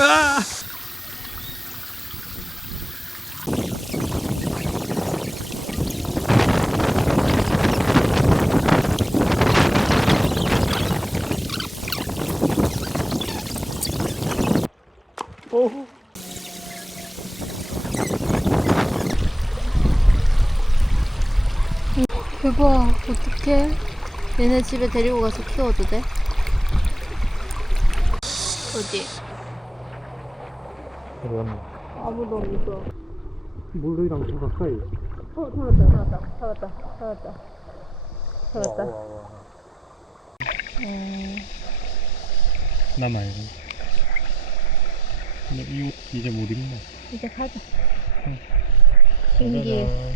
아! 오. 대박 어떡해 얘네 집에 데리고 가서 키워도 돼? 어디? 그럼 아무도 없어 물이랑 좀 가까이. 어 잡았다 잡았다 잡았다 잡았다 잡았다 와, 와, 와. 음, 나 말고. 근데 이, 이제 물 있나? 이제 가자 응. 신기해.